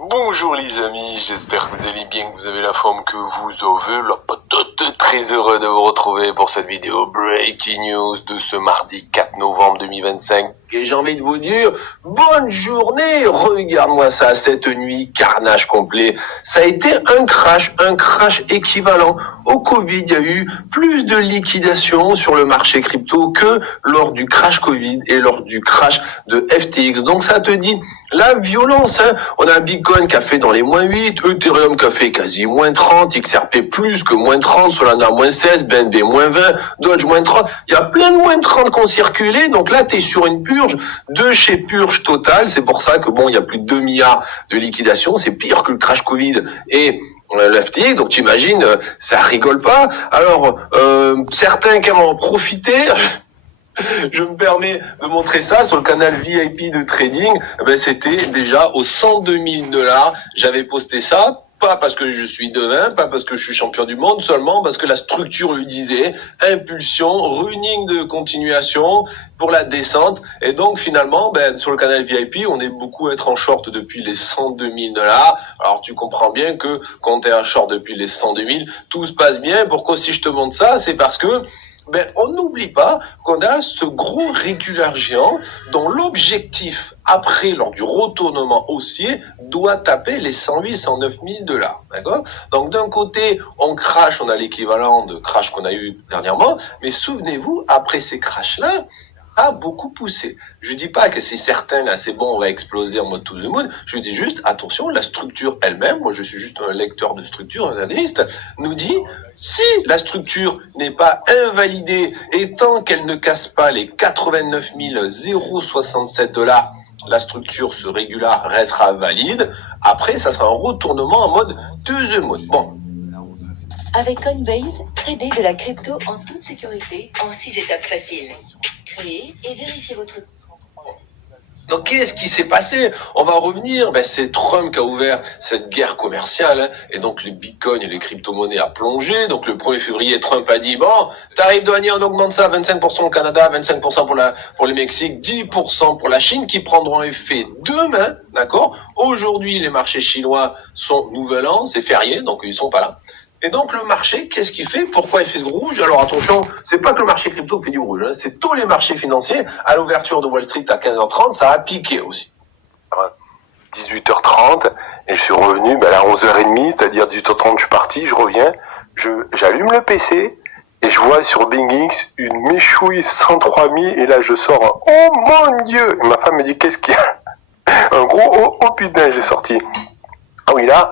Bonjour les amis, j'espère que vous allez bien, que vous avez la forme que vous avez. La patate, très heureux de vous retrouver pour cette vidéo Breaking News de ce mardi 4 novembre 2025. Et j'ai envie de vous dire, bonne journée, regarde-moi ça, cette nuit, carnage complet. Ça a été un crash équivalent au Covid. Il y a eu plus de liquidations sur le marché crypto que lors du crash Covid et lors du crash de FTX. Donc ça te dit la violence, hein. On a un Bitcoin qui a fait dans les moins 8, Ethereum qui a fait quasi moins 30, XRP plus que moins 30, Solana moins 16, BNB moins 20, Doge moins 30. Il y a plein de moins 30 qui ont circulé. Donc là, tu es sur une purge de chez purge totale. C'est pour ça que bon, il y a plus de 2 milliards de liquidation. C'est pire que le crash Covid et le FTX, donc tu imagines, ça rigole pas. Alors, certains qui en ont profité, je me permets de montrer ça sur le canal VIP de trading. C'était déjà aux 102 000 $. J'avais posté ça, pas parce que je suis devin, pas parce que je suis champion du monde, seulement parce que la structure le disait. Impulsion, running de continuation pour la descente. Et donc finalement, sur le canal VIP, on est beaucoup à être en short depuis les 102 000 $. Alors tu comprends bien que quand tu es en short depuis les 102 000, tout se passe bien. Pourquoi si je te montre ça, c'est parce que on n'oublie pas qu'on a ce gros régulaire géant dont l'objectif, après, lors du retournement haussier, doit taper les 108, 109 000 $. D'accord? Donc, d'un côté, on crash, on a l'équivalent de crash qu'on a eu dernièrement, mais souvenez-vous, après ces crashs-là, a beaucoup poussé. Je dis pas que c'est certain, là, c'est bon, on va exploser en mode to the moon. Je dis juste, attention, la structure elle-même, moi je suis juste un lecteur de structure, un analyste, nous dit, si la structure n'est pas invalidée et tant qu'elle ne casse pas les 89 067 $, la structure, ce régular, restera valide. Après, ça sera un retournement en mode to the moon. Bon. Avec Coinbase, tradez de la crypto en toute sécurité en 6 étapes faciles. Créez et vérifiez votre... Donc qu'est-ce qui s'est passé? On va revenir. C'est Trump qui a ouvert cette guerre commerciale, hein, et donc les bitcoins et les crypto-monnaies a plongé. Donc le 1er février, Trump a dit bon, tarif douanier, on augmente ça, 25% au Canada, 25% pour le Mexique, 10% pour la Chine, qui prendront effet demain, d'accord? Aujourd'hui, les marchés chinois sont nouvel an, c'est férié, donc ils sont pas là. Et donc le marché, qu'est-ce qu'il fait? Pourquoi il fait ce rouge? Alors attention, c'est pas que le marché crypto fait du rouge, hein, c'est tous les marchés financiers. À l'ouverture de Wall Street à 15h30, ça a piqué aussi. 18h30, et je suis revenu à 11h30, c'est-à-dire 18h30 je suis parti, je reviens, j'allume le PC, et je vois sur BingX une méchouille 103 000, et là je sors, oh mon Dieu! Et ma femme me dit, qu'est-ce qu'il y a? Un gros, oh putain, j'ai sorti. Ah oui, là...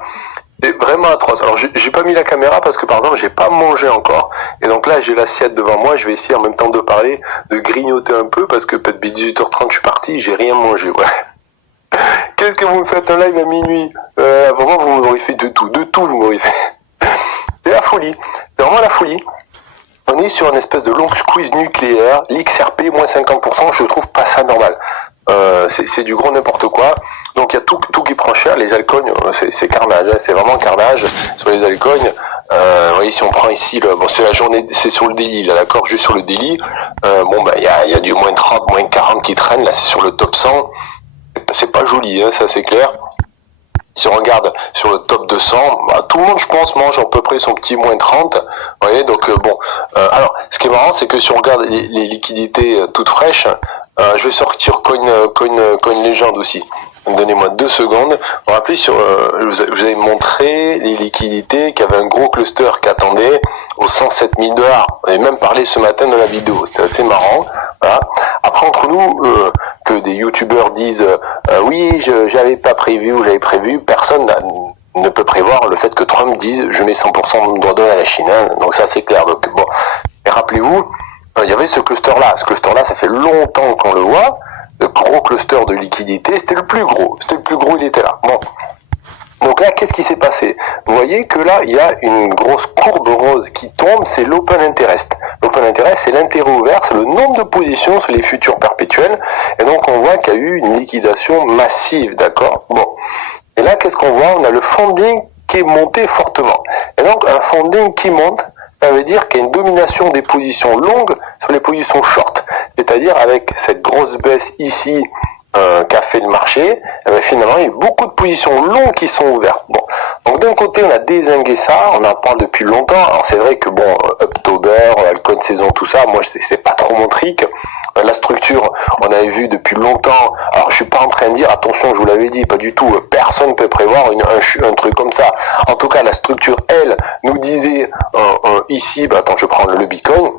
c'est vraiment atroce. Alors j'ai pas mis la caméra parce que par exemple j'ai pas mangé encore. Et donc là j'ai l'assiette devant moi, je vais essayer en même temps de parler, de grignoter un peu parce que peut-être 18h30 je suis parti, j'ai rien mangé. Ouais. Qu'est-ce que vous me faites un live à minuit? Vraiment vous m'aurez fait de tout vous m'aurez fait. C'est la folie, c'est vraiment la folie. On est sur une espèce de long squeeze nucléaire, l'XRP moins 50%, je trouve pas ça normal. C'est du gros n'importe quoi. Donc il y a tout qui prend cher. Les altcoins, c'est carnage, hein, c'est vraiment carnage sur les altcoins. Vous voyez, si on prend ici, c'est la journée, c'est sur le daily, là, d'accord, juste sur le daily. Il y a du moins 30, moins 40 qui traînent là, c'est sur le top 100. C'est pas joli, hein, ça c'est clair. Si on regarde sur le top 200, tout le monde, je pense, mange à peu près son petit moins 30. Vous voyez, donc alors, ce qui est marrant, c'est que si on regarde les liquidités toutes fraîches, je vais sortir Coin Legend aussi. Donnez-moi 2 secondes. On va appeler sur, je vous avais montré les liquidités qui avaient un gros cluster qui attendait aux 107 000 $. On avait même parlé ce matin dans la vidéo. C'était assez marrant. Voilà. Après, entre nous, que des youtubeurs disent oui, j'avais pas prévu ou j'avais prévu, personne ne peut prévoir le fait que Trump dise je mets 100% de droit à la Chine. Hein. Donc ça c'est clair. Donc bon. Et rappelez-vous, il y avait ce cluster-là. Ce cluster-là, ça fait longtemps qu'on le voit. Le gros cluster de liquidité, c'était le plus gros. Il était là. Bon. Donc là, qu'est-ce qui s'est passé? Vous voyez que là, il y a une grosse courbe rose qui tombe, c'est l'open interest. L'open interest, c'est l'intérêt ouvert, c'est le nombre de positions sur les futurs perpétuels. Et donc, on voit qu'il y a eu une liquidation massive, d'accord? Bon. Et là, qu'est-ce qu'on voit? On a le funding qui est monté fortement. Et donc, un funding qui monte, ça veut dire qu'il y a une domination des positions longues sur les positions short. C'est-à-dire avec cette grosse baisse ici qu'a fait le marché, eh ben, finalement, il y a eu beaucoup de positions longues qui sont ouvertes. Bon. Donc d'un côté, on a dézingué ça, on en parle depuis longtemps. Alors c'est vrai que bon, October, Alcon saison, tout ça, moi c'est pas trop mon trick. La structure, on avait vu depuis longtemps. Alors je suis pas en train de dire, attention, je vous l'avais dit, pas du tout. Personne ne peut prévoir un truc comme ça. En tout cas, la structure, elle, nous disait ici, attends, je prends le Bitcoin.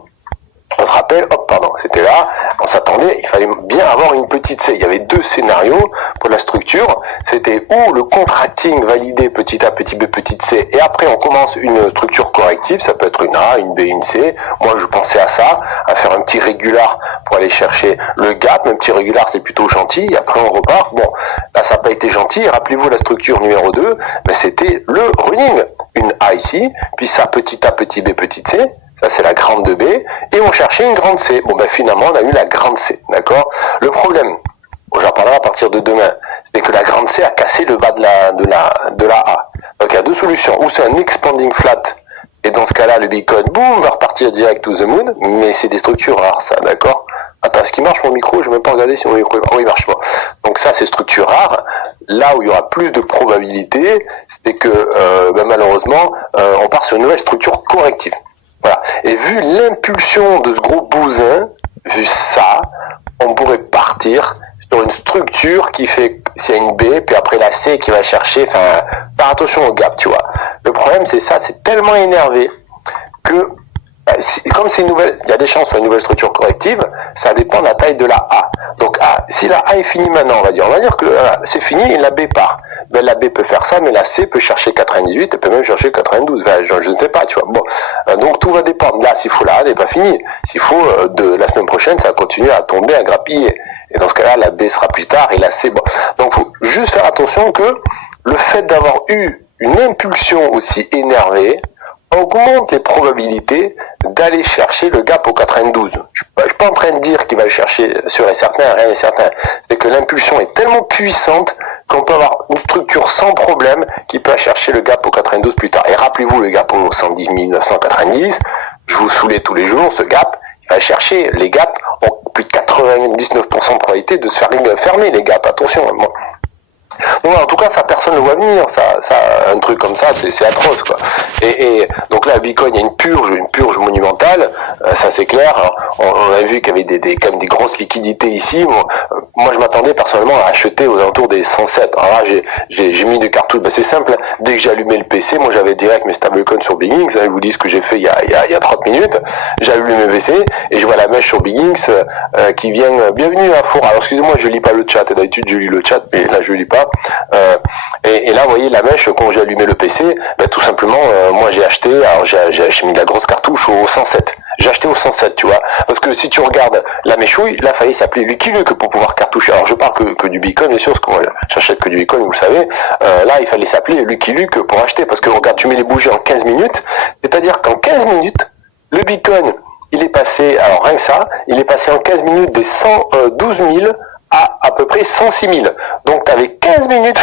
On se rappelle, hop, pardon, c'était là, on s'attendait, il fallait bien avoir une petite C. Il y avait deux scénarios pour la structure. C'était ou le contracting validé petit a, petit b, petite c, et après on commence une structure corrective, ça peut être une A, une B, une C. Moi je pensais à ça, à faire un petit régular pour aller chercher le gap. Un petit régular c'est plutôt gentil, et après on repart. Bon, là ça n'a pas été gentil. Rappelez-vous la structure numéro 2, mais c'était le running. Une A ici, puis ça petit a, petit b, petite c. Ça, c'est la grande B. Et on cherchait une grande C. Bon, finalement, on a eu la grande C. D'accord? Le problème, j'en parlerai à partir de demain, c'est que la grande C a cassé le bas de la A. Donc, il y a deux solutions. Ou c'est un expanding flat. Et dans ce cas-là, le Bitcoin, boum, va repartir direct to the moon. Mais c'est des structures rares, ça. D'accord? Attends, est-ce qu'il marche mon micro? Je vais même pas regarder si mon micro... Oh, il marche pas. Donc ça, c'est structure rare. Là où il y aura plus de probabilité, c'est que, malheureusement, on part sur une nouvelle structure corrective. Voilà. Et vu l'impulsion de ce gros bousin, vu ça, on pourrait partir sur une structure qui fait, s'il y a une B, puis après la C qui va chercher, faire attention au gap, tu vois. Le problème, c'est ça, c'est tellement énervé que, comme c'est une nouvelle, il y a des chances sur une nouvelle structure corrective, ça dépend de la taille de la A. Donc, si la A est finie maintenant, on va dire que c'est fini et la B part. Ben, la B peut faire ça, mais la C peut chercher 98, elle peut même chercher 92. Ben, je ne sais pas, tu vois. Bon, donc tout va dépendre. Là, s'il faut la A n'est pas finie. S'il faut, de la semaine prochaine, ça va continuer à tomber, à grappiller. Et dans ce cas-là, la B sera plus tard et la C, bon. Donc, faut juste faire attention que le fait d'avoir eu une impulsion aussi énervée augmente les probabilités d'aller chercher le gap au 92. Je suis pas en train de dire qu'il va le chercher sûr et certain, rien n'est certain. C'est que l'impulsion est tellement puissante qu'on peut avoir une structure sans problème qui peut chercher le gap au 92 plus tard. Et rappelez-vous le gap au 110 990, je vous saoulais tous les jours, ce gap, il va chercher les gaps ont plus de 99% de probabilité de se faire fermer les gaps, attention. Bon. Donc, en tout cas, ça, personne ne le voit venir. Un truc comme ça, c'est atroce, quoi. Et donc là, à Bitcoin, il y a une purge monumentale. Ça, c'est clair. Alors, on a vu qu'il y avait quand même des grosses liquidités ici. Moi, je m'attendais personnellement à acheter aux alentours des 107. Alors là, j'ai mis des cartouches. C'est simple. Dès que j'ai allumé le PC, moi, j'avais direct mes stablecoins sur Bigginx. Je vous dis ce que j'ai fait il y a 30 minutes. J'ai allumé mes PC et je vois la mèche sur Bigginx qui vient. Bienvenue à Four. Alors, excusez-moi, je lis pas le chat. D'habitude, je lis le chat, mais là, je lis pas. Et là, vous voyez la mèche, quand j'ai allumé le PC, tout simplement, moi j'ai acheté, alors j'ai mis de la grosse cartouche au 107. J'ai acheté au 107, tu vois. Parce que si tu regardes la méchouille, là, fallait s'appeler Lucky Luke pour pouvoir cartoucher. Alors, je parle que du Bitcoin, bien sûr, parce que moi, j'achète que du Bitcoin, vous le savez. Là, il fallait s'appeler Lucky Luke pour acheter. Parce que, regarde, tu mets les bougies en 15 minutes. C'est-à-dire qu'en 15 minutes, le Bitcoin, il est passé, alors rien que ça, il est passé en 15 minutes des 112 000 à peu près 106 000. Donc, tu avais 15 minutes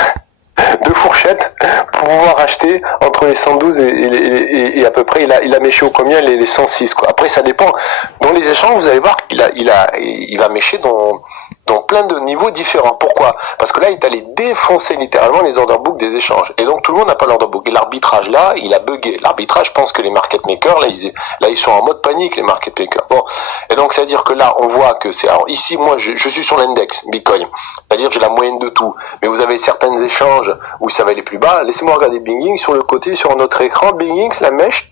de fourchette pour pouvoir acheter entre les 112 et à peu près il a méché au combien les 106 quoi. Après ça dépend. Dans les échanges vous allez voir qu'il va mécher dans plein de niveaux différents. Pourquoi? Parce que là il est allé défoncer littéralement les order books des échanges. Et donc tout le monde n'a pas l'order book. Et l'arbitrage là, il a bugué. L'arbitrage, je pense que les market makers là ils sont en mode panique les market makers. Bon. Et donc ça veut dire que là on voit que c'est alors ici moi je suis sur l'index Bitcoin. C'est-à-dire que j'ai la moyenne de tout. Mais vous avez certains échanges où ça va aller plus bas. Laissez-moi regarder Bingix sur le côté, sur notre écran. Bingix, la mèche.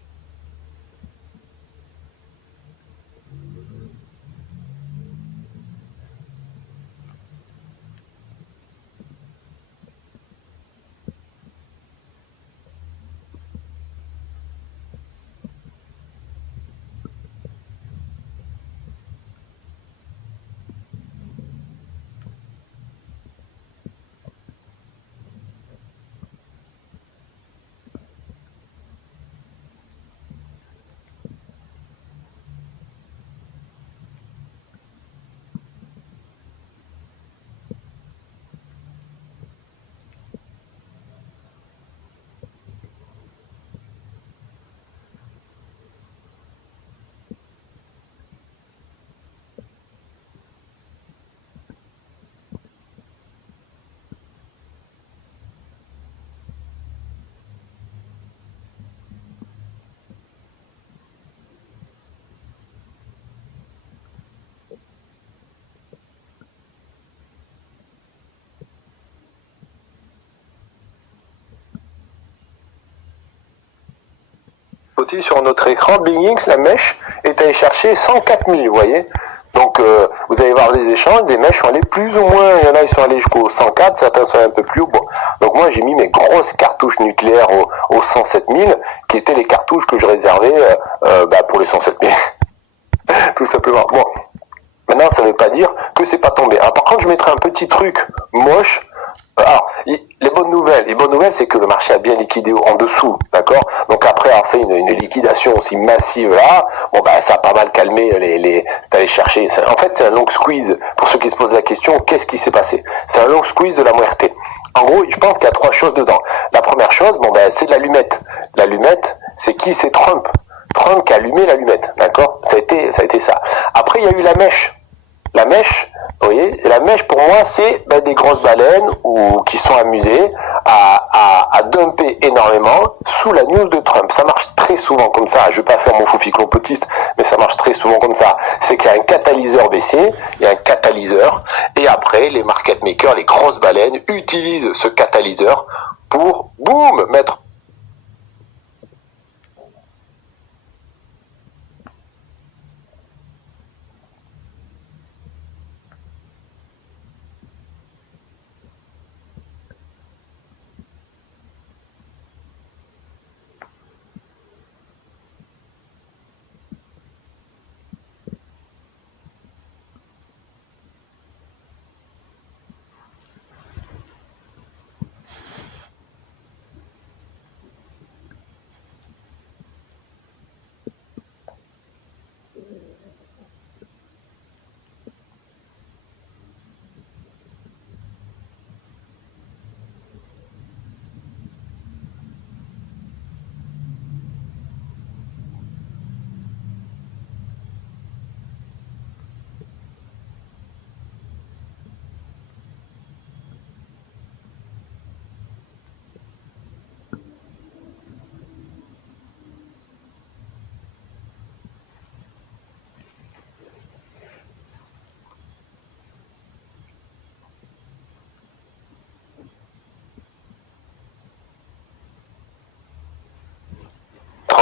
sur notre écran, BingX, la mèche, est allée chercher 104 000, vous voyez. Donc, vous allez voir les échanges, des mèches sont allées plus ou moins, il y en a qui sont allés jusqu'au 104, certains sont allés un peu plus haut. Bon. Donc moi, j'ai mis mes grosses cartouches nucléaires au 107 000, qui étaient les cartouches que je réservais pour les 107 000. Tout simplement. Bon. Maintenant, ça ne veut pas dire que c'est pas tombé. Alors, par contre, je mettrai un petit truc moche. Alors, les bonnes nouvelles, c'est que le marché a bien liquidé en dessous, d'accord. Donc après avoir fait une liquidation aussi massive là, bon ça a pas mal calmé c'est allé chercher. En fait, c'est un long squeeze. Pour ceux qui se posent la question, qu'est-ce qui s'est passé? C'est un long squeeze de la MRT. En gros, je pense qu'il y a trois choses dedans. La première chose, c'est de l'allumette. L'allumette, c'est qui? C'est Trump. Trump qui a allumé l'allumette, d'accord. Ça a été ça. Après, il y a eu la mèche. La mèche, vous voyez, la mèche pour moi c'est des grosses baleines qui sont amusées à dumper énormément sous la news de Trump. Ça marche très souvent comme ça. Je vais pas faire mon foufi complotiste, mais ça marche très souvent comme ça. C'est qu'il y a un catalyseur baissier, il y a un catalyseur, et après les market makers, les grosses baleines utilisent ce catalyseur pour boum mettre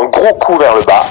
un gros coup vers le bas.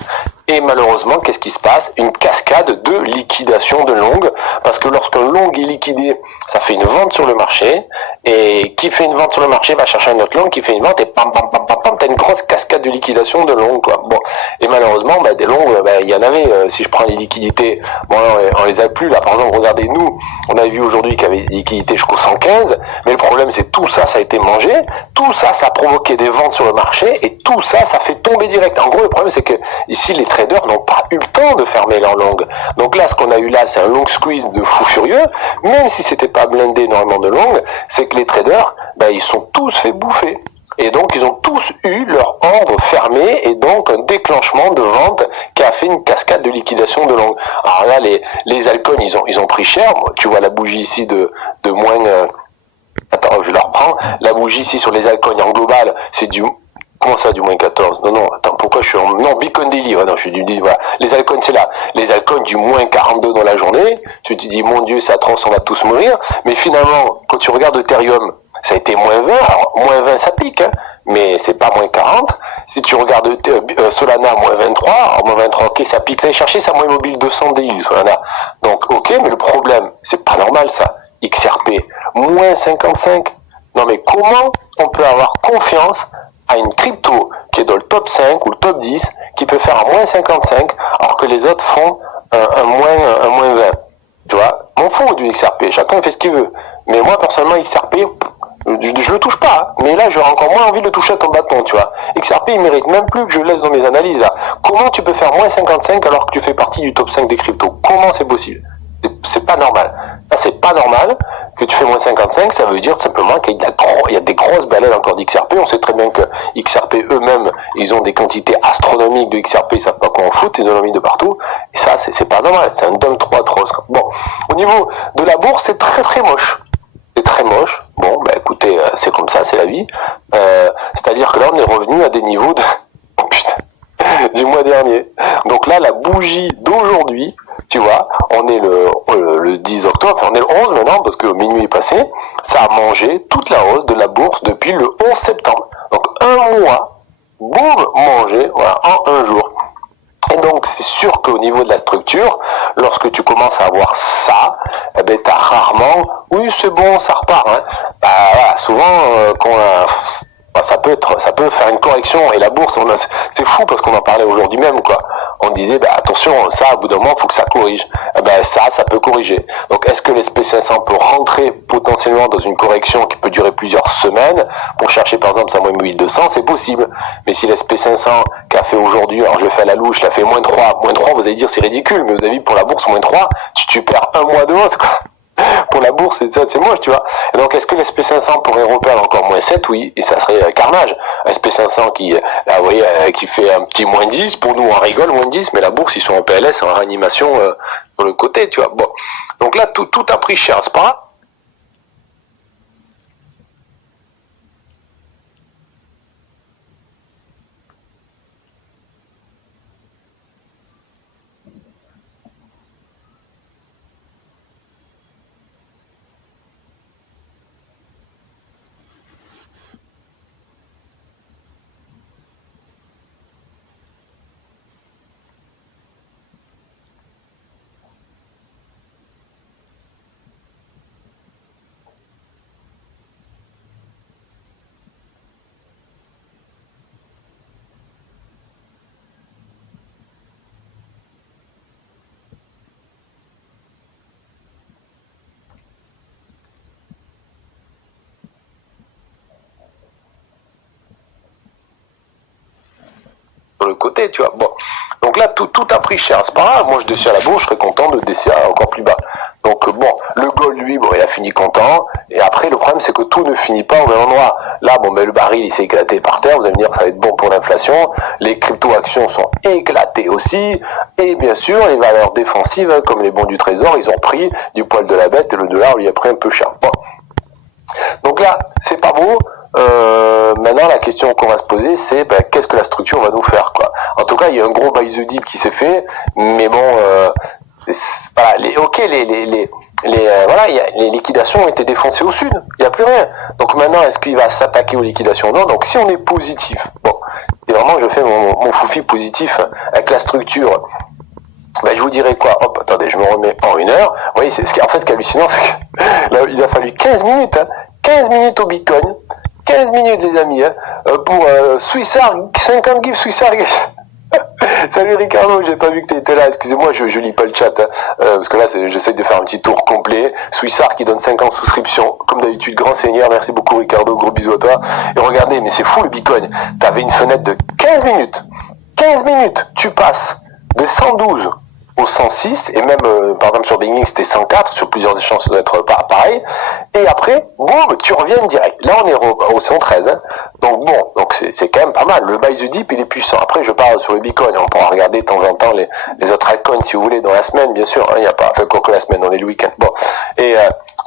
Et malheureusement, qu'est-ce qui se passe? Une cascade de liquidation de long, parce que lorsqu'un long est liquidé, ça fait une vente sur le marché, et qui fait une vente sur le marché va chercher un autre long qui fait une vente, et pam, pam, pam, pam, pam, t'as une grosse cascade de liquidation de long, quoi. Bon. Et malheureusement, des longs, il y en avait, si je prends les liquidités, bon, on les a plus, là. Par exemple, regardez, nous, on a vu aujourd'hui qu'il y avait des liquidités jusqu'au 115, mais le problème, c'est tout ça, ça a été mangé, tout ça, ça a provoqué des ventes sur le marché, et tout ça, ça fait tomber direct. En gros, le problème, c'est que, ici, les traders n'ont pas eu le temps de fermer leur long. Donc là, ce qu'on a eu là, c'est un long squeeze de fou furieux, même si c'était pas blindé énormément de long, c'est que les traders, ils sont tous fait bouffer. Et donc, ils ont tous eu leur ordre fermé, et donc un déclenchement de vente qui a fait une cascade de liquidation de long. Alors là, les altcoins, ils ont pris cher. Tu vois la bougie ici de moins... Attends, je la reprends. La bougie ici sur les altcoins en global, c'est du... Comment ça, du moins 14? Non, attends, pourquoi je suis en... Non, Bitcoin Daily, non, je suis du... Voilà. Les altcoins, c'est là. Les altcoins du moins 42 dans la journée. Tu te dis, mon Dieu, c'est atroce, on va tous mourir. Mais finalement, quand tu regardes Ethereum, ça a été moins 20. Alors, moins 20, ça pique, hein, mais c'est pas moins 40. Si tu regardes Solana, moins 23. Alors, moins 23, ok, ça pique. Allez chercher sa moyenne mobile 200 daily, Solana. Donc, ok, mais le problème, c'est pas normal, ça. XRP, moins 55. Non, mais comment on peut avoir confiance à une crypto qui est dans le top 5 ou le top 10, qui peut faire un moins 55, alors que les autres font un moins 20. Tu vois, m'en fous du XRP, chacun fait ce qu'il veut. Mais moi, personnellement, XRP, je le touche pas, hein. Mais là, j'aurais encore moins envie de le toucher à ton bâton, tu vois. XRP, il mérite même plus que je le laisse dans mes analyses, là. Comment tu peux faire moins 55 alors que tu fais partie du top 5 des cryptos? Comment c'est possible? C'est pas normal. Là, c'est pas normal que tu fais moins 55, ça veut dire tout simplement qu'il y a des grosses baleines encore d'XRP. On sait très bien que XRP eux-mêmes, ils ont des quantités astronomiques de XRP, ils savent pas quoi en foutre, ils en ont mis de partout. Et ça, c'est pas normal, c'est un dump trop atroce. Bon, au niveau de la bourse, c'est très très moche. C'est très moche. Bon, écoutez, c'est comme ça, c'est la vie. C'est-à-dire que là, on est revenu à des niveaux de... Oh, putain, du mois dernier. Donc là, la bougie d'aujourd'hui, tu vois, on est le 10 octobre, on est le 11 maintenant, parce que minuit est passé, ça a mangé toute la hausse de la bourse depuis le 11 septembre. Donc un mois boum, mangé, voilà, en un jour. Et donc, c'est sûr qu'au niveau de la structure, lorsque tu commences à avoir ça, eh ben, t'as rarement, oui, c'est bon, ça repart, hein. Bah, voilà, souvent, ça peut faire une correction. Et la bourse, c'est fou parce qu'on en parlait aujourd'hui même, quoi. On disait, bah, attention, ça, au bout d'un moment, faut que ça corrige. Eh ben, ça peut corriger. Donc, est-ce que l'SP500 peut rentrer potentiellement dans une correction qui peut durer plusieurs semaines pour chercher, par exemple, sa moyenne 1200? C'est possible. Mais si l'SP500 qu'a fait aujourd'hui, alors je vais faire la louche, l'a fait -3, vous allez dire c'est ridicule, mais vous avez vu pour la bourse -3, tu perds un mois de hausse, quoi. Pour la bourse, c'est moche, tu vois. Et donc, est-ce que l'SP500 pourrait reperdre encore -7? Oui, et ça serait carnage. SP500 qui, là, vous voyez, qui fait un petit -10, pour nous, on rigole, -10, mais la bourse, ils sont en PLS, en réanimation, sur le côté, tu vois. Bon. Donc là, tout a pris cher, c'est pas grave. Sur le côté, tu vois. Bon. Donc là, tout a pris cher. C'est pas grave. Moi, je descends à la bourse, je serais content de descendre encore plus bas. Donc bon, le gold, lui, bon, il a fini content. Et après, le problème, c'est que tout ne finit pas au même endroit. Là, bon, ben, le baril, il s'est éclaté par terre. Vous allez me dire que ça va être bon pour l'inflation. Les crypto-actions sont éclatées aussi. Et bien sûr, les valeurs défensives, comme les bons du trésor, ils ont pris du poil de la bête et le dollar lui a pris un peu cher. Bon. Donc là, c'est pas beau. Maintenant, la question qu'on va se poser, c'est ben, qu'est-ce que la structure va nous faire, quoi. En tout cas, il y a un gros buy the dip qui s'est fait, mais bon, voilà, voilà, les liquidations ont été défoncées au sud. Il n'y a plus rien. Donc maintenant, est-ce qu'il va s'attaquer aux liquidations? Non. Donc si on est positif, bon, et vraiment, je fais mon foufi positif avec la structure. Ben, je vous dirais quoi? Hop, attendez, je me remets en 1 heure. Vous voyez, c'est ce qui, en fait, ce qui est hallucinant, c'est que là, il a fallu 15 minutes, hein, 15 minutes au Bitcoin, 15 minutes, les amis, hein, pour Swissar, 50 gifs Swissar. Salut Ricardo, j'ai pas vu que t'étais là, excusez-moi, je lis pas le chat, hein, parce que là, j'essaie de faire un petit tour complet. Swissar qui donne 50 souscriptions, comme d'habitude, grand seigneur, merci beaucoup Ricardo, gros bisous à toi. Et regardez, mais c'est fou le Bitcoin, t'avais une fenêtre de 15 minutes, 15 minutes, tu passes de 112 au 106, et même, par exemple, sur Binging, c'était 104, sur plusieurs échanges, ça doit être pareil, et après, boum, tu reviens direct. Là, on est au 113, hein. Donc bon, donc c'est quand même pas mal. Le buy the dip, il est puissant. Après, je parle sur le Bitcoin, on pourra regarder de temps en temps les autres altcoins, si vous voulez, dans la semaine, bien sûr, hein, il n'y a pas, enfin, quoi que la semaine, on est le week-end. Bon, et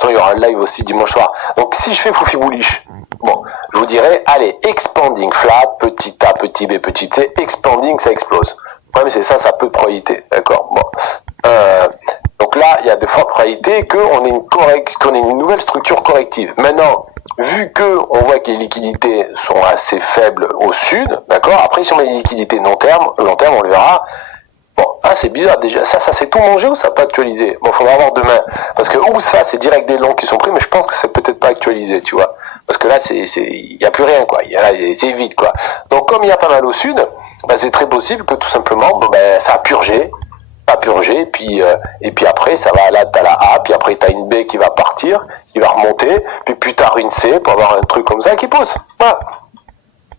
il y aura un live aussi dimanche soir. Donc, si je fais Foufi Bullish, bon, je vous dirais, allez, expanding flat, petit A, petit B, petit C, expanding, ça explose. Le problème, c'est ça peut probabilité, d'accord. Bon, donc là, il y a de fortes probabilités qu'on ait une nouvelle structure corrective. Maintenant, vu que on voit que les liquidités sont assez faibles au sud, d'accord. Après, si on met les liquidités long terme, on le verra. Bon, c'est bizarre déjà. Ça c'est tout mangé ou ça n'a pas actualisé? Bon, faudra voir demain, parce que ou ça c'est direct des longs qui sont pris, mais je pense que c'est peut-être pas actualisé, tu vois. Parce que là, il y a plus rien, quoi. C'est vide, quoi. Donc, comme il y a pas mal au sud, ben, c'est très possible que tout simplement, ça a purgé, et puis après, ça va là, t'as la A, puis après t'as une B qui va partir, qui va remonter, puis plus tard une C pour avoir un truc comme ça qui pousse. Voilà.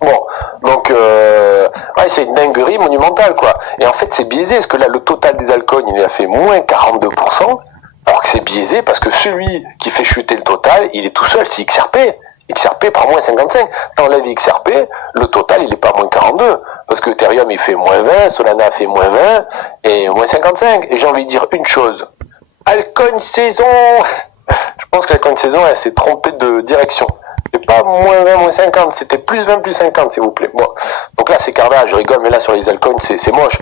Bon, donc ouais, c'est une dinguerie monumentale, quoi. Et en fait, c'est biaisé, parce que là, le total des altcoins, il a fait moins 42%, alors que c'est biaisé, parce que celui qui fait chuter le total, il est tout seul, c'est XRP. XRP par moins 55. T'enlèves XRP, le total, il est pas moins 42. Parce que Ethereum, il fait moins 20, Solana fait moins 20, et moins 55. Et j'ai envie de dire une chose. Altcoin saison! Je pense que l'alcoin saison, elle s'est trompée de direction. C'est pas moins 20, moins 50, c'était plus 20, plus 50, s'il vous plaît. Bon. Donc là, c'est carnage, je rigole, mais là, sur les altcoins, c'est moche.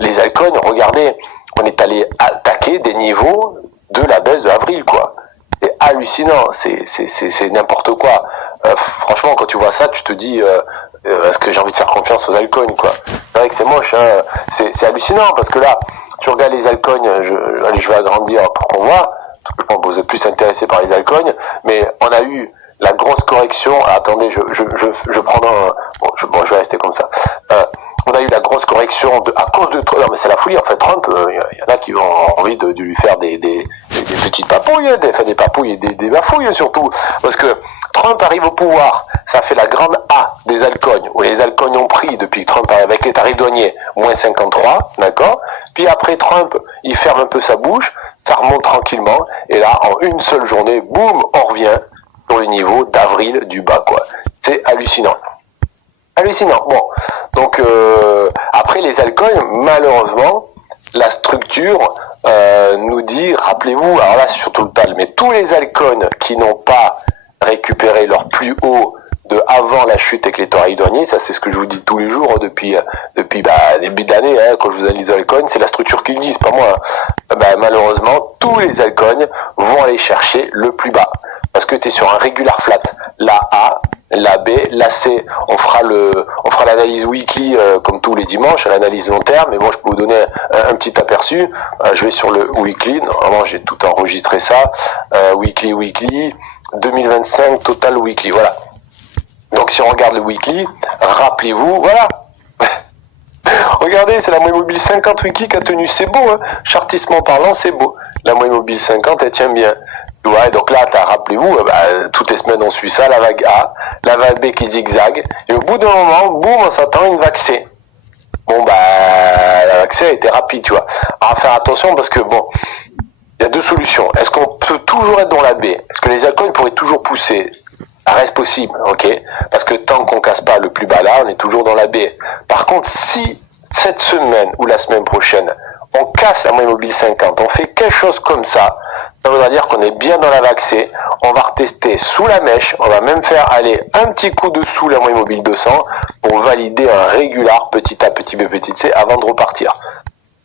Les altcoins, regardez, on est allé attaquer des niveaux de la baisse de avril, quoi. C'est hallucinant, c'est n'importe quoi. franchement, quand tu vois ça, tu te dis, est-ce que j'ai envie de faire confiance aux altcoins, quoi. C'est vrai que c'est moche, hein. C'est hallucinant, parce que là, tu regardes les altcoins, allez, je vais agrandir pour qu'on voit. Je pense que vous êtes plus intéressé par les altcoins, mais on a eu la grosse correction. Ah, attendez, je prends bon, je vais rester comme ça. On a eu la grosse correction à cause de Trump. Non, mais c'est la folie. En fait, Trump, il y en a qui ont envie de lui faire des petites papouilles, des papouilles et des bafouilles surtout. Parce que Trump arrive au pouvoir. Ça fait la grande A des altcoins, où les altcoins ont pris depuis que Trump arrive avec les tarifs douaniers, moins 53, d'accord? Puis après Trump, il ferme un peu sa bouche, ça remonte tranquillement, et là, en une seule journée, boum, on revient sur le niveau d'avril du bas, quoi. C'est hallucinant. Hallucinant. Bon, donc après les altcoins, malheureusement, la structure nous dit, rappelez-vous, alors là c'est surtout le PAL, mais tous les altcoins qui n'ont pas récupéré leur plus haut de avant la chute avec les tarifs douaniers, ça c'est ce que je vous dis tous les jours depuis début d'année, hein, quand je vous analyse les altcoins, c'est la structure qui le dit, c'est pas moi. Hein. Malheureusement, tous les altcoins vont aller chercher le plus bas. Parce que tu es sur un regular flat. La A, la B, la C, on fera l'analyse weekly comme tous les dimanches, l'analyse long terme, mais bon, je peux vous donner un petit aperçu. Je vais sur le weekly, normalement j'ai tout enregistré ça. Weekly, 2025, total weekly, voilà. Donc si on regarde le weekly, rappelez-vous, voilà. Regardez, c'est la moyenne mobile 50 weekly qui a tenu, c'est beau, hein. Chartissement parlant, c'est beau. La moyenne mobile 50, elle tient bien. Ouais, donc là, rappelez-vous, toutes les semaines on suit ça, la vague A, la vague B qui zigzague, et au bout d'un moment, boum, on s'attend à une vague C. Bon, la vague C a été rapide, tu vois. Alors, faire attention parce que, bon, il y a deux solutions. Est-ce qu'on peut toujours être dans la B? Est-ce que les altcoins pourraient toujours pousser? Ça reste possible, ok? Parce que tant qu'on casse pas le plus bas là, on est toujours dans la B. Par contre, si cette semaine ou la semaine prochaine, on casse la moyenne mobile 50, on fait quelque chose comme ça voudra dire qu'on est bien dans la vague C, on va retester sous la mèche, on va même faire aller un petit coup dessous la moyenne mobile 200 pour valider un régular petit A, petit B, petit C avant de repartir.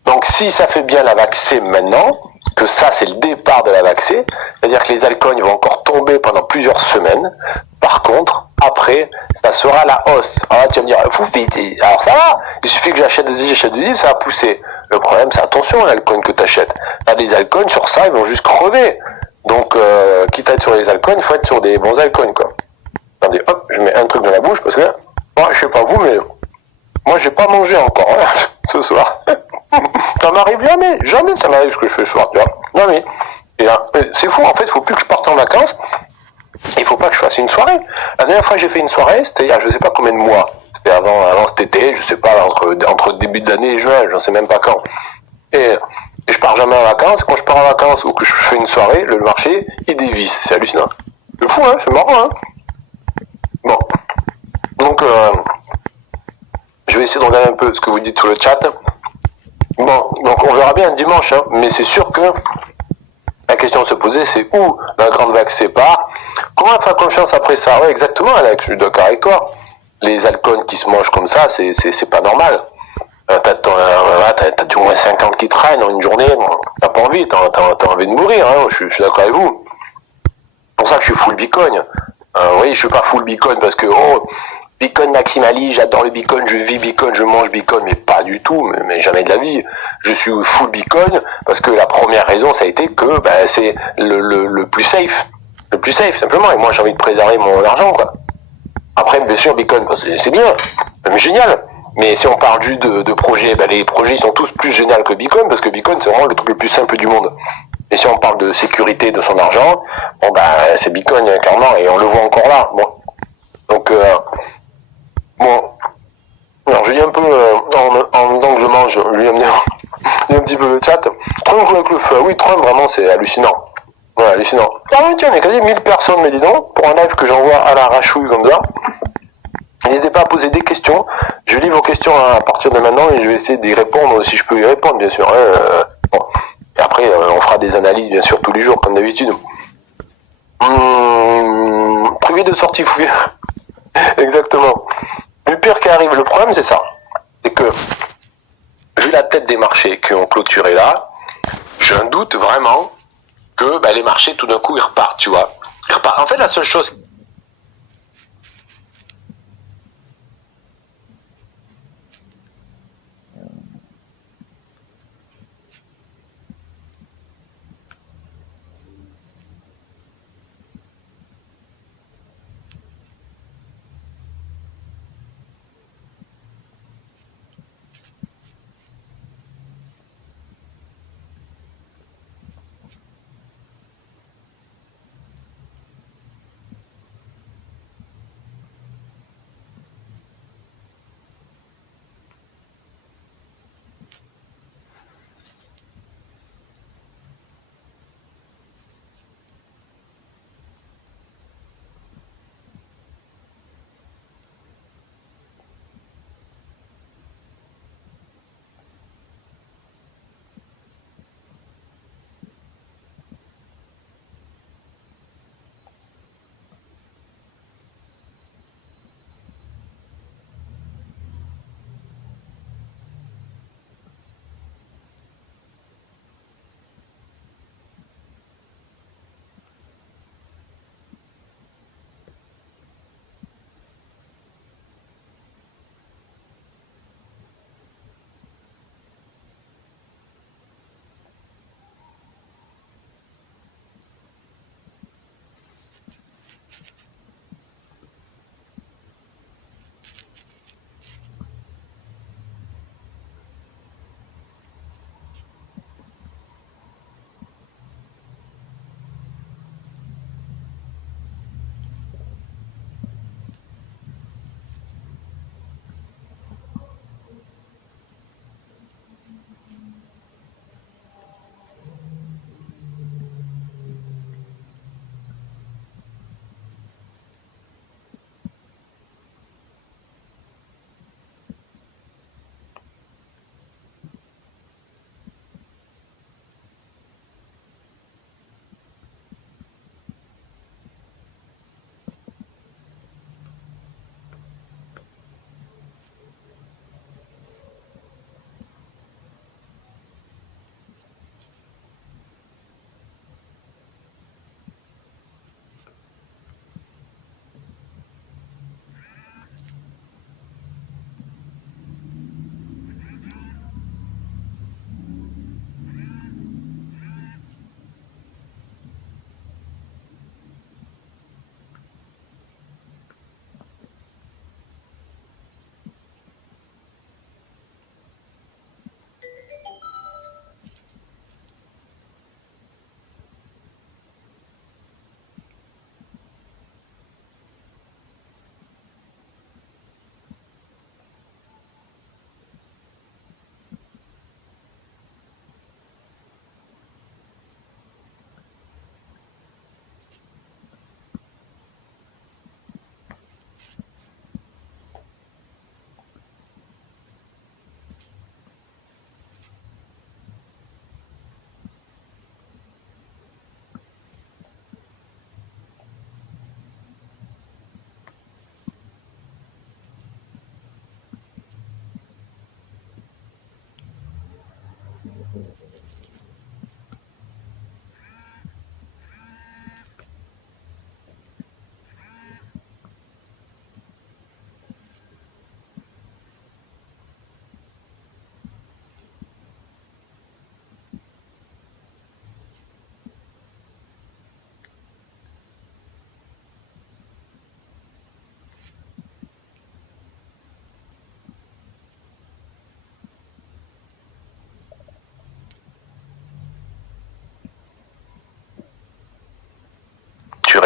Donc si ça fait bien la vague C maintenant, que ça c'est le départ de la vague C, c'est-à-dire que les altcoins vont encore tomber pendant plusieurs semaines, par contre, après, ça sera la hausse. Alors là, tu vas me dire, fou vite, alors ça va, il suffit que j'achète de 10, ça va pousser. Le problème, c'est attention à l'alcoin que tu achètes. T'as des altcoins, sur ça, ils vont juste crever. Donc, quitte à être sur les altcoins, il faut être sur des bons altcoins, quoi. Attendez, hop, je mets un truc dans la bouche, parce que, moi, je sais pas vous, mais moi, j'ai pas mangé encore, hein, ce soir. Ça m'arrive jamais ça m'arrive ce que je fais ce soir, tu vois. Non, mais, c'est fou, en fait, il faut plus que je parte en vacances, il faut pas que je fasse une soirée. La dernière fois que j'ai fait une soirée, c'était il y a je sais pas combien de mois. C'était avant cet été, je sais pas, entre début d'année et juin, j'en sais même pas quand. Et je pars jamais en vacances. Quand je pars en vacances ou que je fais une soirée, le marché, il dévisse. C'est hallucinant. C'est fou, hein, c'est marrant, hein. Bon. Donc, je vais essayer de regarder un peu ce que vous dites sur le chat. Bon, donc on verra bien dimanche, hein, mais c'est sûr que la question à se poser, c'est où la grande vague sépare. Comment faire confiance après ça? Ouais, exactement, Alex, je suis d'accord avec toi. Les altcoins qui se mangent comme ça, c'est pas normal. T'as du moins 50 qui traînent en une journée, bon, t'as pas envie, t'as envie de mourir, hein, je suis d'accord avec vous. C'est pour ça que je suis full Bitcoin. Oui, je suis pas full Bitcoin parce que, Bitcoin maximaliste, j'adore le Bitcoin, je vis Bitcoin, je mange Bitcoin, mais pas du tout, mais jamais de la vie. Je suis full Bitcoin parce que la première raison, ça a été que c'est le plus safe. Le plus safe, simplement. Et moi, j'ai envie de préserver mon argent, quoi. Après, bien sûr, Bitcoin, c'est bien, c'est génial. Mais si on parle juste de projets, les projets sont tous plus géniaux que Bitcoin, parce que Bitcoin, c'est vraiment le truc le plus simple du monde. Et si on parle de sécurité de son argent, c'est Bitcoin, clairement, et on le voit encore là. Bon. Donc, alors je lis un peu, en même temps que je mange, je lis un petit peu le chat. Trump avec le feu, oui, Trump, vraiment, c'est hallucinant. Ouais, hallucinant. Ah oui, tiens, on est quasi 1000 personnes, mais dis donc, pour un live que j'envoie à la rachouille comme ça. N'hésitez pas à poser des questions. Je lis vos questions à partir de maintenant et je vais essayer d'y répondre si je peux y répondre, bien sûr. Bon. Et après, on fera des analyses, bien sûr, tous les jours, comme d'habitude. Privé de sortie fouille. Exactement. Le pire qui arrive, le problème, c'est ça. C'est que, vu la tête des marchés qui ont clôturé là, j'ai un doute vraiment que les marchés, tout d'un coup, ils repartent, tu vois. Ils repartent. En fait, la seule chose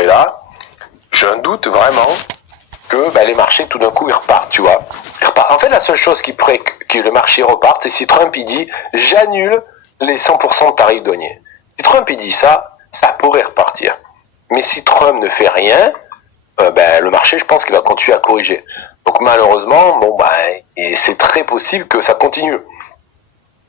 là, j'ai un doute vraiment que les marchés tout d'un coup ils repartent, tu vois. En fait, la seule chose qui pourrait que le marché reparte, c'est si Trump il dit j'annule les 100% de tarifs douaniers. Si Trump il dit ça, ça pourrait repartir. Mais si Trump ne fait rien, le marché, je pense qu'il va continuer à corriger. Donc malheureusement, et c'est très possible que ça continue.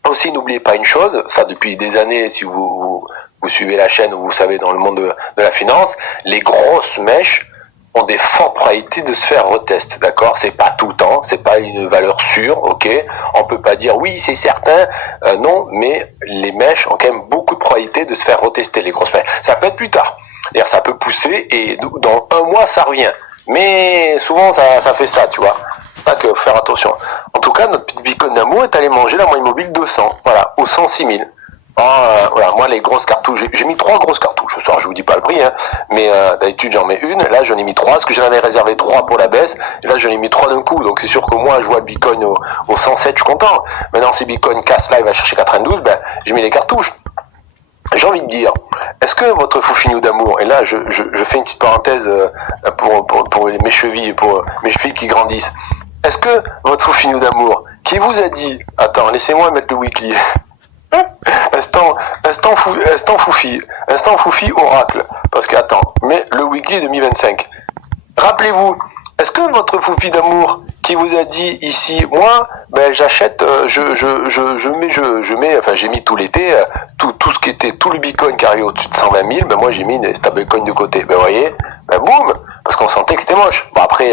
Aussi, n'oubliez pas une chose, ça depuis des années, si vous suivez la chaîne ou vous savez dans le monde de la finance, les grosses mèches ont des fortes probabilités de se faire retest, d'accord? C'est pas tout le temps, c'est pas une valeur sûre, ok? On peut pas dire oui, c'est certain, non, mais les mèches ont quand même beaucoup de probabilités de se faire retester, les grosses mèches. Ça peut être plus tard, c'est-à-dire ça peut pousser et dans un mois ça revient, mais souvent ça fait ça, tu vois? Pas que faire attention. En tout cas, notre petit Bitcoin d'amour est allé manger la moyenne mobile 200, voilà, au 106 000. Voilà, moi les grosses cartouches, j'ai mis 3 grosses cartouches ce soir, je vous dis pas le prix, hein, mais d'habitude j'en mets une, là j'en ai mis 3, parce que j'en avais réservé 3 pour la baisse, et là j'en ai mis 3 d'un coup, donc c'est sûr que moi je vois le Bitcoin au 107, je suis content. Maintenant si Bitcoin casse là, il va chercher 92, j'ai mis les cartouches. J'ai envie de dire, est-ce que votre foufinou d'amour, et là je fais une petite parenthèse pour mes chevilles, pour mes chevilles qui grandissent, est-ce que votre foufinou d'amour, qui vous a dit, attends, laissez-moi mettre le weekly, instant foufi oracle, parce que attends, mais le weekly 2025, rappelez-vous, est-ce que votre foufi d'amour qui vous a dit ici, moi, j'achète, j'ai mis tout l'été, tout ce qui était, tout le Bitcoin qui arrivait au-dessus de 120 000, moi j'ai mis des stablecoins de côté, vous voyez, boum, parce qu'on sentait que c'était moche. Bon après,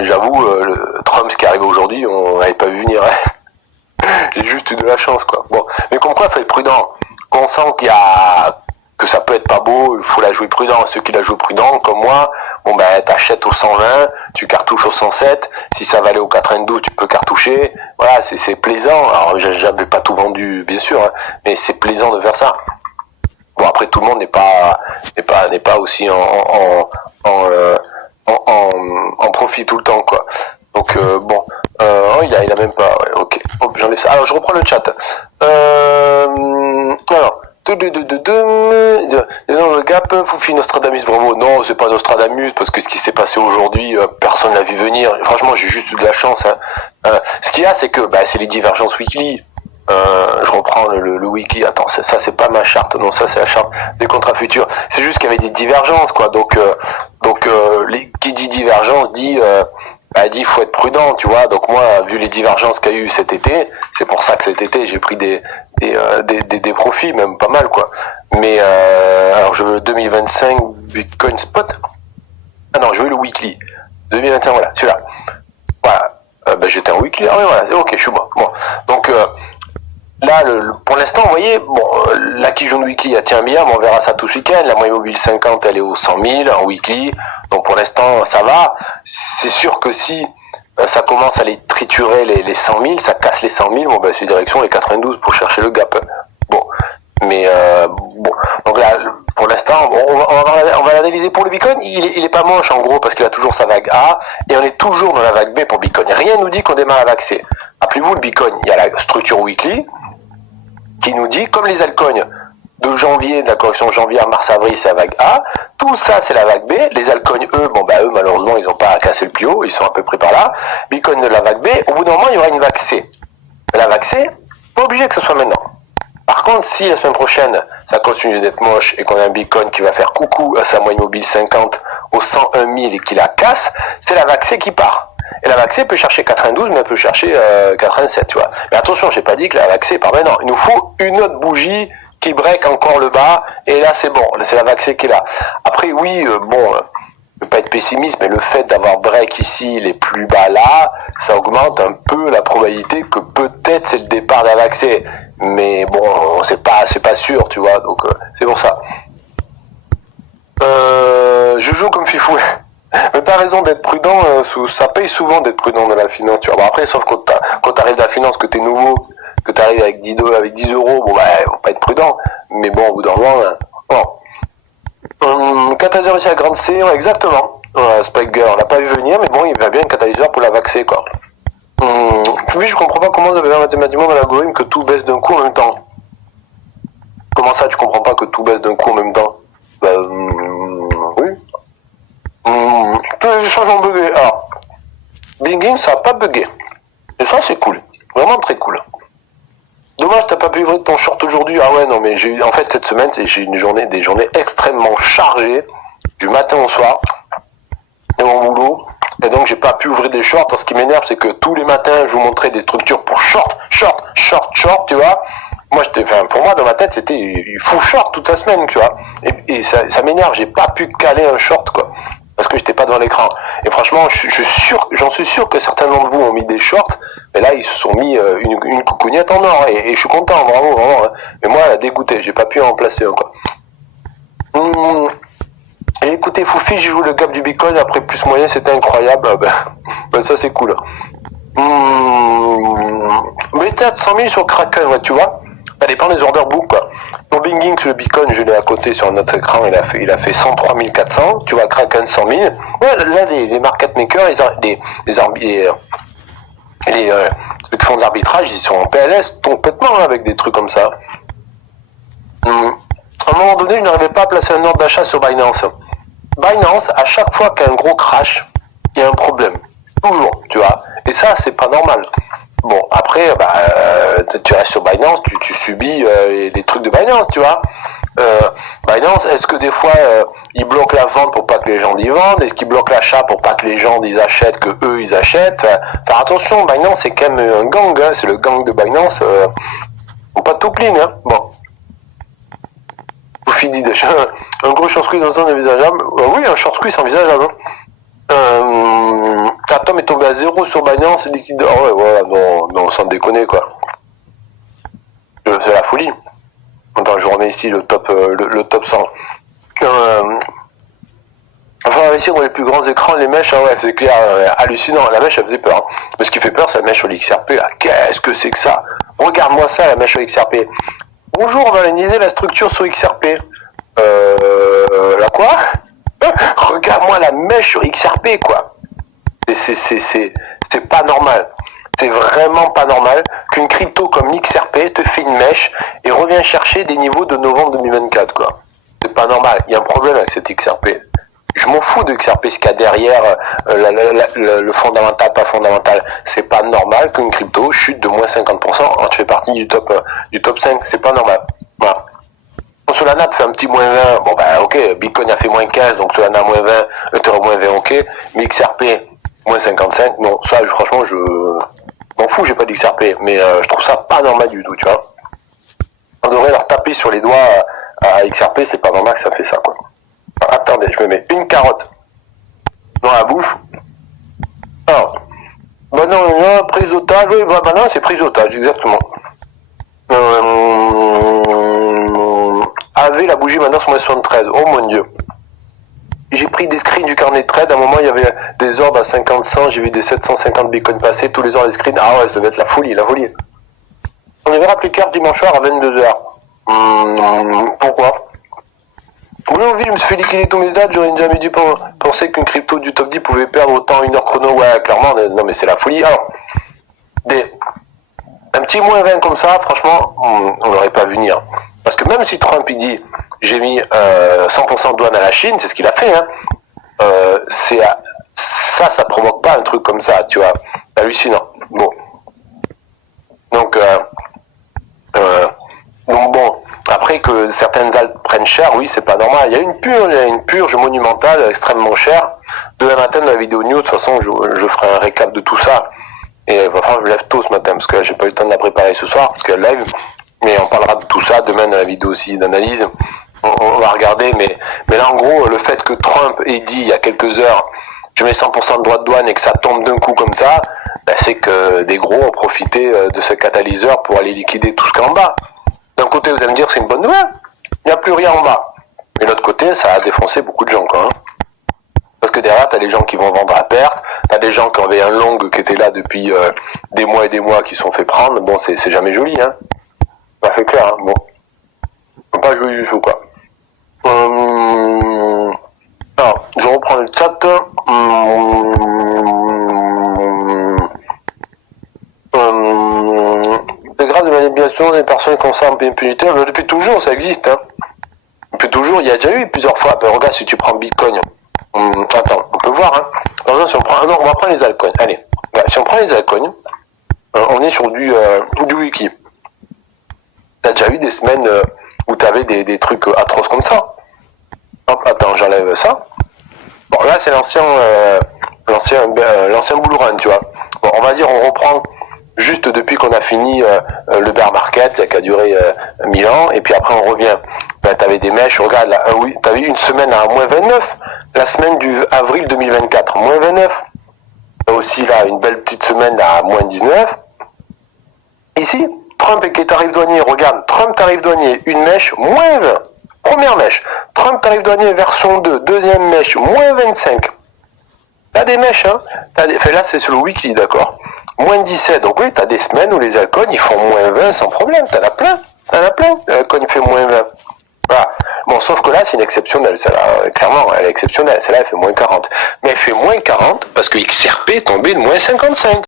j'avoue, le Trump ce qui est arrivé aujourd'hui, on n'avait pas vu venir, hein. J'ai juste eu de la chance, quoi. Bon, mais comme quoi, faut être prudent. Quand on sent que ça peut être pas beau, il faut la jouer prudent. Ceux qui la jouent prudent, comme moi, t'achètes au 120, tu cartouches au 107. Si ça va aller au 92, tu peux cartoucher. Voilà, c'est plaisant. Alors, j'avais pas tout vendu, bien sûr, hein, mais c'est plaisant de faire ça. Bon, après, tout le monde n'est pas aussi en profit tout le temps, quoi. Donc il a même pas. Ouais, ok. Hop, j'enlève ça. Alors je reprends le chat. Alors. Dans le gap, Foufi Nostradamus, bravo. Non, c'est pas Nostradamus parce que ce qui s'est passé aujourd'hui, personne l'a vu venir. Franchement, j'ai juste eu de la chance. Hein. Ce qu'il y a, c'est que c'est les divergences weekly. Je reprends le weekly. Attends, ça c'est pas ma charte. Non, ça c'est la charte des contrats futurs. C'est juste qu'il y avait des divergences, quoi. Donc qui dit divergence dit dit faut être prudent, tu vois. Donc moi, vu les divergences qu'il y a eu cet été, c'est pour ça que cet été j'ai pris des profits, même pas mal, quoi. Mais alors je veux 2025 Bitcoin spot. Ah non, je veux le weekly. 2021, voilà, celui-là. Voilà. J'étais en weekly. Ah oui, voilà. Ok, je suis bon. Bon. Donc là, pour l'instant, vous voyez, la Kijun Weekly, elle tient bien, mais on verra ça tout ce week-end. La moyenne mobile 50, elle est aux 100 000 en weekly. Donc pour l'instant, ça va. C'est sûr que si ça commence à les triturer les 100 000, ça casse les 100 000, c'est direction les 92 pour chercher le gap. Bon. Mais donc là, pour l'instant, on va l'analyser pour le Bitcoin. Il est pas moche en gros parce qu'il a toujours sa vague A et on est toujours dans la vague B pour Bitcoin. Rien nous dit qu'on démarre la vague C. Rappelez-vous, le Bitcoin, il y a la structure weekly qui nous dit, comme les altcoins de janvier, de la correction janvier à mars-avril, c'est la vague A. Tout ça, c'est la vague B. Les altcoins, eux, malheureusement, ils n'ont pas cassé le plus haut. Ils sont à peu près par là. Bitcoin de la vague B. Au bout d'un moment, il y aura une vague C. La vague C, pas obligé que ce soit maintenant. Par contre, si la semaine prochaine, ça continue d'être moche et qu'on a un Bitcoin qui va faire coucou à sa moyenne mobile 50 au 101 000 et qui la casse, c'est la vague C qui part. Et la vague C peut chercher 92, mais elle peut chercher 87, tu vois. Mais attention, j'ai pas dit que la vague C part maintenant. Il nous faut une autre bougie qui break encore le bas, et là c'est bon, c'est la vague C qui est là. Après, oui, je veux pas être pessimiste, mais le fait d'avoir break ici, les plus bas là, ça augmente un peu la probabilité que peut-être c'est le départ de la vague C. Mais bon, c'est pas sûr, tu vois, donc c'est pour ça. Je joue comme Fifou. Mais t'as raison d'être prudent, ça paye souvent d'être prudent dans la finance, tu vois. Bon, après, sauf quand t'arrives dans la finance, que t'es nouveau, que t'arrives avec 10 euros, faut pas être prudent. Mais bon, au bout d'un moment, catalyseur ici à grande C, exactement. Spike on l'a pas vu venir, mais bon, il va bien un catalyseur pour la vacciner, quoi. Oui, je comprends pas comment vous avez mathématiquement dans l'algorithme que tout baisse d'un coup en même temps. Comment ça, tu comprends pas que tout baisse d'un coup en même temps? Tous les échanges ont bugué. Alors, Binging, ça a pas bugué. Et ça, c'est cool. Vraiment très cool. Dommage, t'as pas pu livrer ton short aujourd'hui. Ah ouais, non, mais j'ai eu, en fait, cette semaine, j'ai eu des journées extrêmement chargées, du matin au soir, et mon boulot. Et donc, j'ai pas pu ouvrir des shorts. Ce qui m'énerve, c'est que tous les matins, je vous montrais des structures pour short, tu vois. Moi, pour moi, dans ma tête, c'était, il faut short toute la semaine, tu vois. Et ça m'énerve, j'ai pas pu caler un short, quoi. Parce que j'étais pas devant l'écran. Et franchement, j'en suis sûr que certains d'entre vous ont mis des shorts, mais là, ils se sont mis une coucougnette en or, et je suis content, bravo, vraiment. Hein. Mais moi, elle a dégoûté, j'ai pas pu en placer encore. Et écoutez, Foufi, j'ai joué le gap du Bitcoin après plus moyen, c'était incroyable. Ben ça, c'est cool. Mais t'as 100 000 sur Kraken, ouais, tu vois. Ça dépend des order book, quoi. Pour Binging, le Bitcoin, je l'ai à côté sur notre écran, il a fait 103 400. Tu vois, Kraken 100 000. Ouais, là, les market makers, ceux qui font de l'arbitrage, ils sont en PLS complètement avec des trucs comme ça. À un moment donné, je n'arrivais pas à placer un ordre d'achat sur Binance. Binance, à chaque fois qu'il y a un gros crash, il y a un problème. Toujours, tu vois. Et ça, c'est pas normal. Bon, après, tu restes sur Binance, tu subis les trucs de Binance, tu vois. Binance, est-ce que des fois, ils bloquent la vente pour pas que les gens y vendent? Est-ce qu'ils bloquent l'achat pour pas que les gens ils achètent, que eux ils achètent? Faire attention, Binance, c'est quand même un gang, hein, c'est le gang de Binance. Faut pas tout clean, hein. Bon. Vous finissez déjà. Un gros short squeeze dans un envisageable. Oui, un short squeeze envisageable. Atom est tombé à 0 sur Binance, liquide. Oh ouais, voilà, non, sans déconner, quoi. C'est la folie. Attends, je remets ici le top 100. Enfin, investir dans les plus grands écrans, les mèches, ah ouais, c'est clair, hallucinant. La mèche, elle faisait peur. Hein. Mais ce qui fait peur, c'est la mèche sur l'XRP, là. Qu'est-ce que c'est que ça? Regarde-moi ça, la mèche sur XRP. Bonjour, on va analyser la structure sur XRP. La quoi? Regarde-moi la mèche sur XRP, quoi. C'est pas normal. C'est vraiment pas normal qu'une crypto comme XRP te fait une mèche et revient chercher des niveaux de novembre 2024, quoi. C'est pas normal. Il y a un problème avec cette XRP. Je m'en fous de XRP, ce qu'il y a derrière, le fondamental, pas fondamental. C'est pas normal qu'une crypto chute de moins 50% quand tu fais partie du top 5. C'est pas normal. Voilà. Solana te fait un petit moins 20. Bon, bah, ok. Bitcoin a fait moins 15, donc Solana moins 20, Ethereum moins 20, ok. Mais XRP, moins 55, non, ça, franchement, je m'en fous, j'ai pas d'XRP. Mais je trouve ça pas normal du tout, tu vois. On devrait leur taper sur les doigts à XRP, c'est pas normal que ça fait ça, quoi. Attendez, je me mets une carotte dans la bouche. Alors, bah non, prise d'otage, oui, bah non, c'est prise d'otage, exactement. Avait la bougie maintenant sur moins 73, oh mon dieu. J'ai pris des screens du carnet de trade, à un moment il y avait des ordres à 50-100, j'ai vu des 750 bitcoins passer, tous les ordres des screens, ah ouais, ça va être la folie. On y verra plus clair dimanche soir à 22h. Pourquoi? Oui, je me suis fait liquider tous mes dates, j'aurais jamais dû penser qu'une crypto du top 10 pouvait perdre autant une heure chrono, ouais, clairement, non mais c'est la folie. Alors, un petit moins 20 comme ça, franchement, on n'aurait pas vu venir. Parce que même si Trump il dit, j'ai mis 100% de douane à la Chine, c'est ce qu'il a fait, hein, ça provoque pas un truc comme ça, tu vois, hallucinant. Bon. Donc bon, après que certaines altes prennent cher, oui, c'est pas normal. Il y a une purge monumentale, extrêmement chère. Demain matin, dans la vidéo news, de toute façon, je ferai un récap de tout ça. Et enfin, je lève tôt ce matin, parce que j'ai pas eu le temps de la préparer ce soir, parce qu'elle live. Mais on parlera de tout ça demain dans la vidéo aussi d'analyse. On va regarder, mais là, en gros, le fait que Trump ait dit il y a quelques heures, je mets 100% de droits de douane et que ça tombe d'un coup comme ça, ben, c'est que des gros ont profité de ce catalyseur pour aller liquider tout ce qu'il y a en bas. D'un côté, vous allez me dire que c'est une bonne nouvelle. Il n'y a plus rien en bas. Mais de l'autre côté, ça a défoncé beaucoup de gens, quoi. Hein. Parce que derrière, t'as les gens qui vont vendre à perte, t'as des gens qui avaient un long qui étaient là depuis des mois et des mois qui sont fait prendre. Bon, c'est jamais joli, hein. Ça fait clair, hein. Bon. Faut pas jouer du tout, quoi. Alors, je reprends le chat. C'est grave de manipulation des personnes concernant l'impunité. Depuis toujours, ça existe. Hein. Depuis toujours, il y a déjà eu plusieurs fois. Ben, regarde, si tu prends Bitcoin, Attends, on peut voir, hein. Par exemple, si on prend, non, on va prendre les altcoins. Allez. Si on prend les altcoins, on est sur du wiki. T'as déjà eu des semaines où t'avais des trucs atroces comme ça. Hop, attends, j'enlève ça. Bon, là, c'est l'ancien bull run, tu vois. Bon, on va dire, on reprend juste depuis qu'on a fini le bear market, qui a duré 1000 ans, et puis après on revient. Là, t'avais des mèches, regarde, là, oui, t'avais eu une semaine à moins 29, la semaine du avril 2024, moins 29. Aussi, là, une belle petite semaine à moins 19. Ici, Trump et les tarifs douaniers, regarde, Trump tarif douanier, une mèche, moins 20. Première mèche. Trump tarif douanier version 2, deuxième mèche, moins 25. T'as des mèches, hein. Là, c'est sur le wiki, d'accord. Moins 17. Donc oui, t'as des semaines où les altcoins, ils font moins 20 sans problème. T'en as plein. L'alcoin, il fait moins 20. Voilà. Bon, sauf que là, c'est une exceptionnelle. Celle-là, clairement, elle est exceptionnelle. Celle-là, elle fait moins 40. Mais elle fait moins 40 parce que XRP est tombé de moins 55.